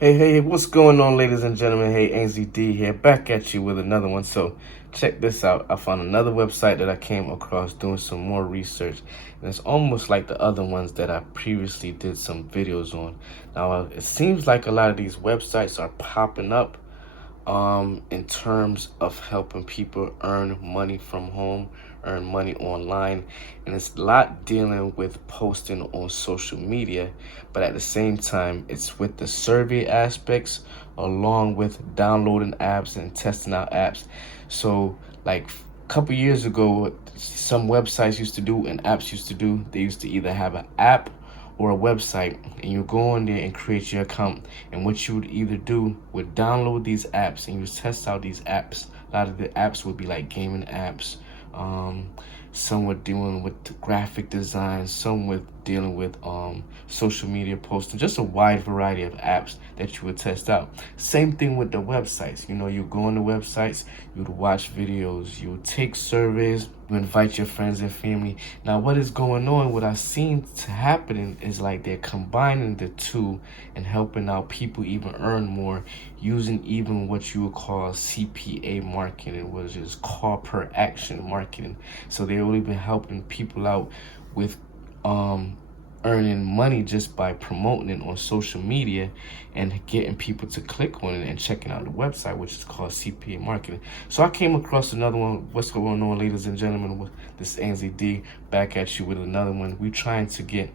Hey, what's going on, ladies and gentlemen? Hey, NZD here, back at you with another one. So, check this out. I found another website that I came across doing some more research, and it's almost like the other ones that I previously did some videos on. Now, it seems like a lot of these websites are popping up in terms of helping people earn money from home, earn money online, and it's a lot dealing with posting on social media, but at the same time it's with the survey aspects along with downloading apps and testing out apps. So like a couple years ago, some websites used to do and apps used to do, they used to either have an app or a website, and you go on there and create your account, and what you would either do would download these apps and you test out these apps. A lot of the apps would be like gaming apps, some were dealing with graphic design, some with dealing with social media posting, just a wide variety of apps that you would test out. Same thing with the websites. You go on the websites, you would watch videos, you would take surveys, you invite your friends and family. Now what is going on, what I've seen to happening is like they're combining the two and helping out people even earn more using even what you would call CPA marketing, which is call per action marketing. So they've really been helping people out with earning money just by promoting it on social media and getting people to click on it and checking out the website, which is called CPA marketing. So I came across another one. What's going on, ladies and gentlemen? This is NZD back at you with another one. We're trying to get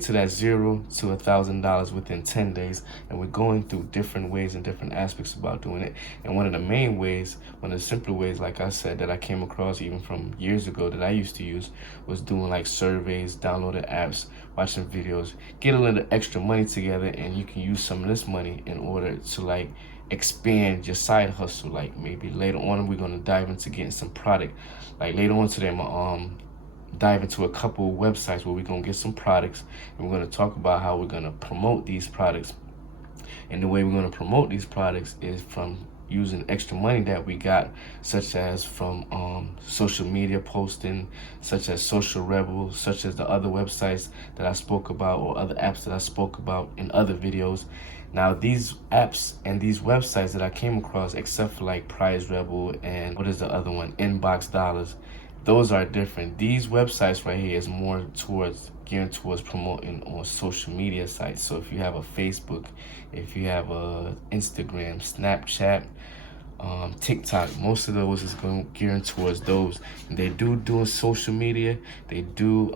to that $0 to $1,000 within 10 days, and we're going through different ways and different aspects about doing it. And one of the main ways, one of the simpler ways, like I said, that I came across even from years ago that I used to use was doing like surveys, downloading apps, watching videos, get a little extra money together, and you can use some of this money in order to like expand your side hustle. Like maybe later on we're gonna dive into getting some product. Like later on today, my dive into a couple of websites where we're going to get some products, and we're going to talk about how we're going to promote these products. And the way we're going to promote these products is from using extra money that we got, such as from social media posting, such as Social Rebel, such as the other websites that I spoke about or other apps that I spoke about in other videos. Now these apps and these websites that I came across, except for like Prize Rebel and what is the other one, Inbox Dollars, those are different. These websites right here is more geared towards promoting on social media sites. So if you have a Facebook, if you have a Instagram, Snapchat, TikTok, most of those is going geared towards those. And they do social media. They do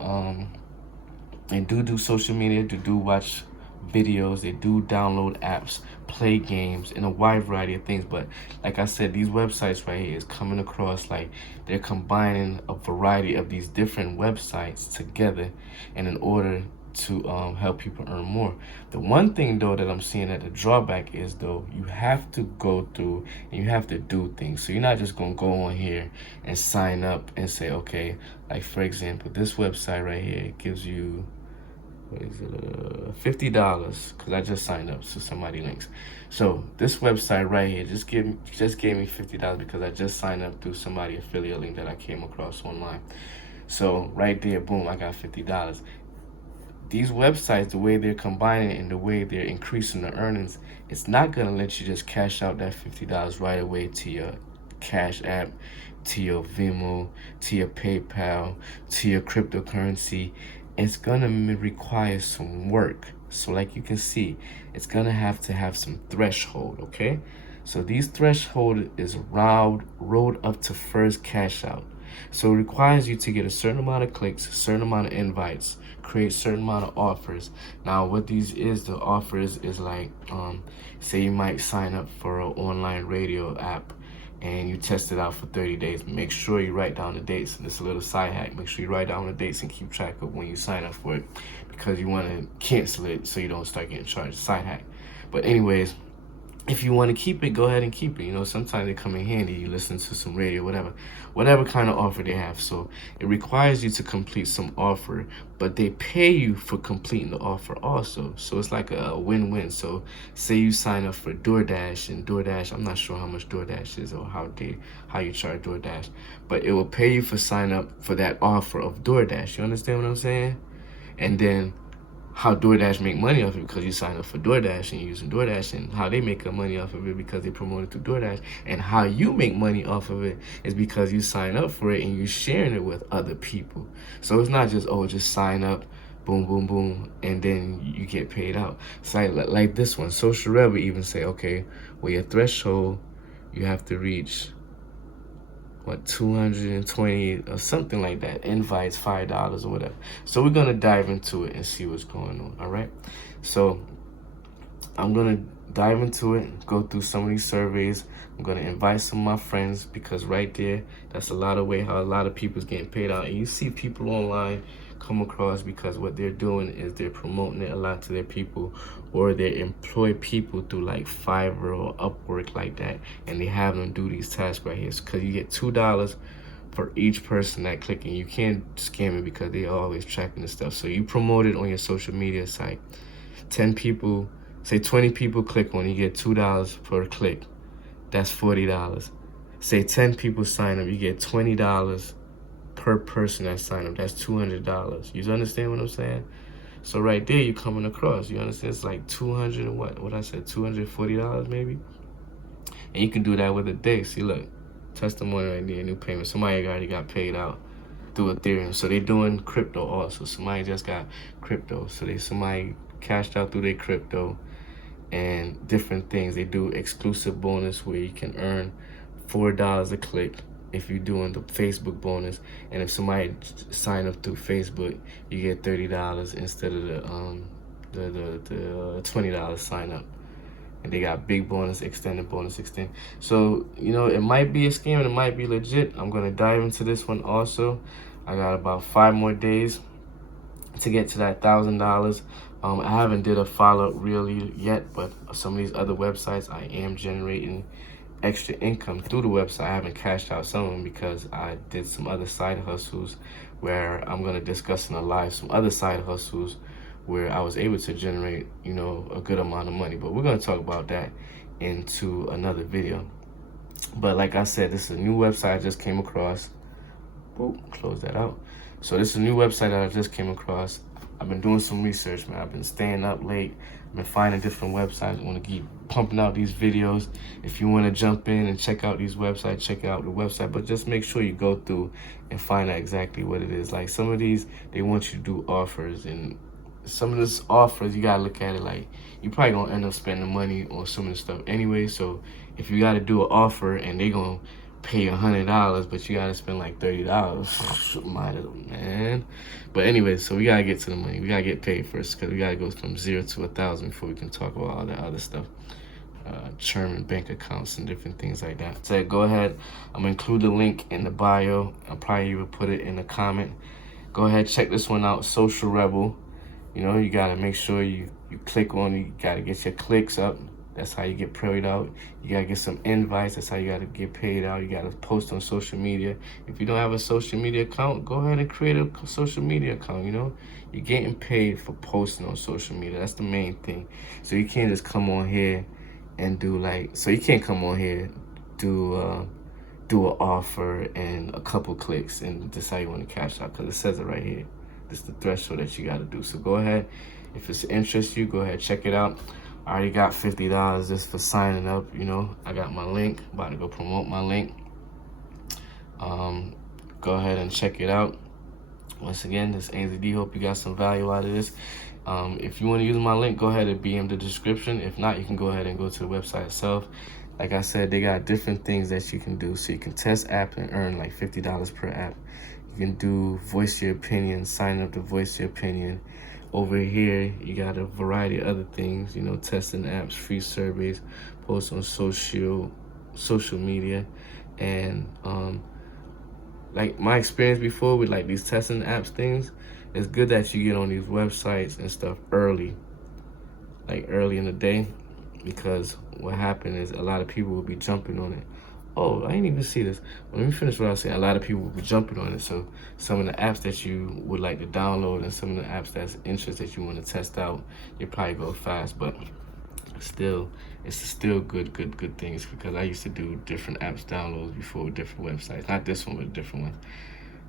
social media. They do watch videos, they do download apps, play games, and a wide variety of things. But like I said, these websites right here is coming across like they're combining a variety of these different websites together, and in order to help people earn more. The one thing though that I'm seeing that the drawback is though, you have to go through and you have to do things. So you're not just gonna go on here and sign up and say, okay, like for example, this website right here gives you, what is it, $50, because I just signed up to somebody links. So this website right here just gave me $50 because I just signed up through somebody affiliate link that I came across online. So right there, boom, I got $50. These websites, the way they're combining and the way they're increasing the earnings, it's not gonna let you just cash out that $50 right away to your Cash App, to your Venmo, to your PayPal, to your cryptocurrency. It's gonna require some work. So like you can see, it's gonna have to have some threshold, okay? So these threshold is rolled up to first cash out. So it requires you to get a certain amount of clicks, a certain amount of invites, create a certain amount of offers. Now what these is, the offers is like, say you might sign up for an online radio app and you test it out for 30 days. Make sure you write down the dates. This is a little side hack. Make sure you write down the dates and keep track of when you sign up for it, because you want to cancel it so you don't start getting charged. Side hack. But anyways, if you want to keep it, go ahead and keep it. Sometimes they come in handy. You listen to some radio, whatever kind of offer they have. So it requires you to complete some offer, but they pay you for completing the offer also. So it's like a win-win. So say you sign up for DoorDash, and DoorDash, I'm not sure how much DoorDash is or how you charge DoorDash, but it will pay you for sign up for that offer of DoorDash. You understand what I'm saying? And then how DoorDash make money off it, because you sign up for DoorDash and you're using DoorDash, and how they make money off of it because they promote it through DoorDash, and how you make money off of it is because you sign up for it and you're sharing it with other people. So it's not just, oh, just sign up, boom, boom, boom, and then you get paid out. It's like this one, Social Rebel even say, okay, well, your threshold, you have to reach, what, 220 or something like that, invites, $5 or whatever. So we're gonna dive into it and see what's going on. All right, so I'm gonna dive into it, go through some of these surveys. I'm gonna invite some of my friends, because right there, that's a lot of way how a lot of people's getting paid out. And you see people online come across, because what they're doing is they're promoting it a lot to their people, or they employ people through like Fiverr or Upwork like that, and they have them do these tasks right here. Because you get $2 for each person that click, and you can't scam it because they're always tracking the stuff. So you promote it on your social media site. 10 people, say 20 people click on, you get $2 per click. That's $40. Say 10 people sign up, you get $20 per person that sign up. That's $200. You understand what I'm saying? So right there, you're coming across. You understand? It's like 200 and what I said, $240 maybe. And you can do that with a day. See, look, testimony right there, new payment. Somebody already got paid out through Ethereum. So they doing crypto also. Somebody just got crypto. So somebody cashed out through their crypto and different things. They do exclusive bonus where you can earn $4 a click if you're doing the Facebook bonus. And if somebody sign up through Facebook, you get $30 instead of the $20 sign up. And they got big bonus, extended bonus, extend. So, you know, it might be a scam and it might be legit. I'm gonna dive into this one also. I got about 5 more days to get to that $1,000. I haven't did a follow-up really yet, but some of these other websites, I am generating extra income through the website. I haven't cashed out some of them because I did some other side hustles, where I'm going to discuss in a live some other side hustles where I was able to generate, you know, a good amount of money. But we're going to talk about that into another video. But like I said, this is a new website I just came across. Boop, close that out. So this is a new website that I just came across. I've been doing some research, man. I've been staying up late. I've been finding different websites. I want to keep pumping out these videos. If you want to jump in and check out these websites, check out the website. But just make sure you go through and find out exactly what it is. Like some of these, they want you to do offers. And some of these offers, you got to look at it like you probably going to end up spending money on some of the stuff anyway. So if you got to do an offer and they going to pay $100, but you gotta spend like $30. Man. But anyway, so we gotta get to the money. We gotta get paid first, because we gotta go from 0 to 1,000 before we can talk about all that other stuff, German bank accounts and different things like that. So go ahead. I'm gonna include the link in the bio. I'll probably even put it in the comment. Go ahead, check this one out. Social Rebel. You know, you gotta make sure you click on. You gotta get your clicks up. That's how you get paid out. You gotta get some invites. That's how you gotta get paid out. You gotta post on social media. If you don't have a social media account, go ahead and create a social media account. You know, you're getting paid for posting on social media. That's the main thing. So you can't just come on here and do like. So you can't come on here do an offer and a couple clicks and decide you want to cash out, because it says it right here. This is the threshold that you gotta do. So go ahead. If it's interests you, go ahead, check it out. I already got $50 just for signing up. You know, I got my link, about to go promote my link. Go ahead and check it out. Once again, this is AZD. Hope you got some value out of this. If you want to use my link, go ahead and be in the description. If not, you can go ahead and go to the website itself. Like I said, they got different things that you can do. So you can test app and earn like $50 per app. You can do voice your opinion, sign up to voice your opinion. Over here, you got a variety of other things, you know, testing apps, free surveys, posts on social media. And like my experience before with like these testing apps things, it's good that you get on these websites and stuff early, like early in the day, because what happened is a lot of people will be jumping on it. Oh, I didn't even see this. Let me finish what I was saying. A lot of people will be jumping on it. So some of the apps that you would like to download and some of the apps that's interest that you want to test out, they probably go fast. But still, it's still good things, because I used to do different apps downloads before with different websites. Not this one, but a different one.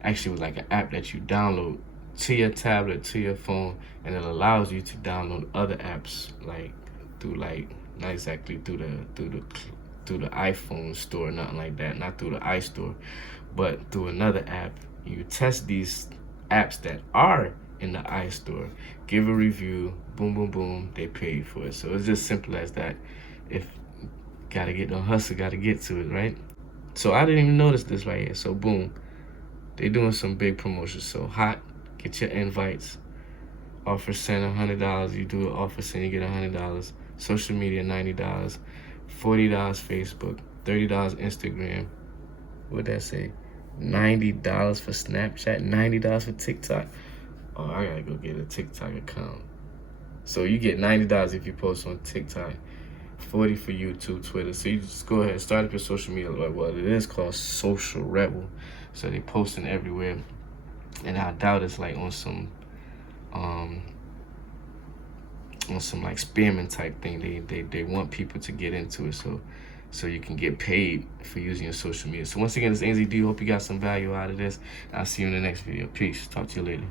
Actually, it was like an app that you download to your tablet, to your phone, and it allows you to download other apps like through like not exactly through the iPhone store, nothing like that, not through the iStore, but through another app. You test these apps that are in the iStore, give a review, boom, boom, boom, they pay you for it. So it's just simple as that. If gotta get the hustle, gotta get to it, right? So I didn't even notice this right here. So boom, they doing some big promotions. So hot, get your invites. Offer send $100. You do an offer send, you get $100. Social media $90. $40 Facebook. $30 Instagram. What'd that say? $90 for Snapchat. $90 for TikTok. Oh, I gotta go get a TikTok account. So you get $90 if you post on TikTok. 40 for YouTube, Twitter. So you just go ahead, start up your social media. Well, it is called Social Rebel. So they posting everywhere. And I doubt it's like on some like spearmint type thing. They want people to get into it so you can get paid for using your social media. So once again, it's NZD. Hope you got some value out of this. I'll see you in the next video. Peace. Talk to you later.